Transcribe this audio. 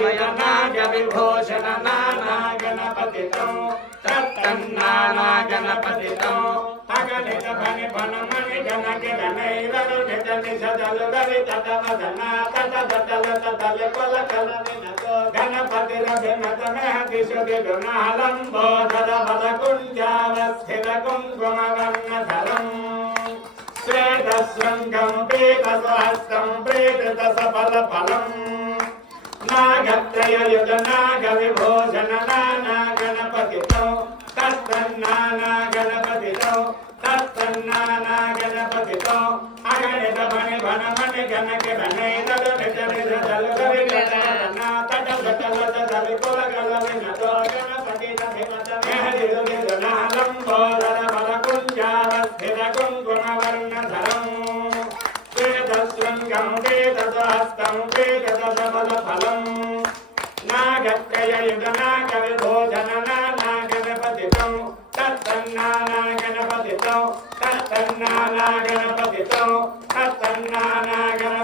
నాగవిభూషణ నానా గణపతితో తత్తన్నానా గణపతితో అగణిత భని భనమణి గణ గిరణైరలు నిజ నిజ దలు దరి తట మదన తట దటల తటల కొల కల వినతో ఫలం నానా గణపతితో తత్తన్నానా గణపతితో తత్తన్నానా గణపతితో అగణిత మణి భణ మణి తట కుల గల వినతో గణపతి బల కుంకుమ వేదసహస్తం నాగణపతితం తత్తన్నాగణపతితం తత్తన్నాగణపతితం తత్తన్నాగణ